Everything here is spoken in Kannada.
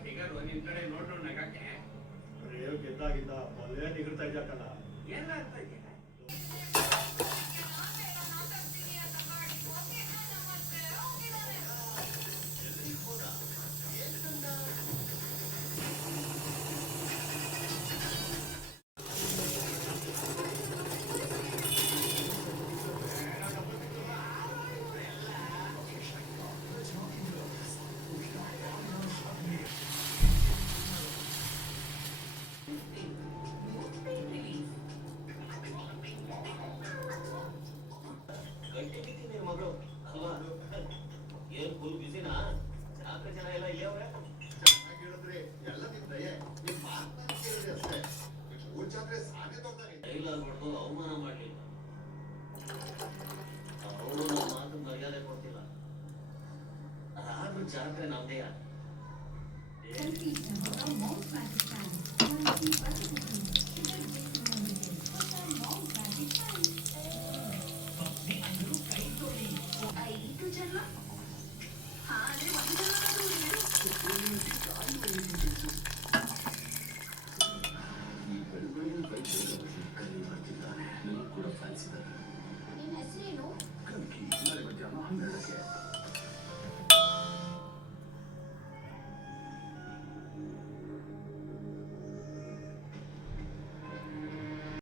ಫಿಗರ್ ನಿನ್ ಕಡೆ ನೋಡ್ ನಗಕ್ಕೆ ಗೆದ್ದಾಗಿದ್ದ ಒಳ್ಳೆ ನಿಗರ್ತಾ ಇದ್ದಕ್ಕಲ್ಲ ಎಲ್ಲ ಅರ್ಥ ಇದೆಯಾ ಅವಮಾನ ಮಾಡಲಿಲ್ಲ ಅವರು ಮಾತು ಮರ್ಯಾದೆ ಕೊಡ್ತಿಲ್ಲ ಆದ್ರೂ ಜಾತ್ರೆ ನಮ್ದೇ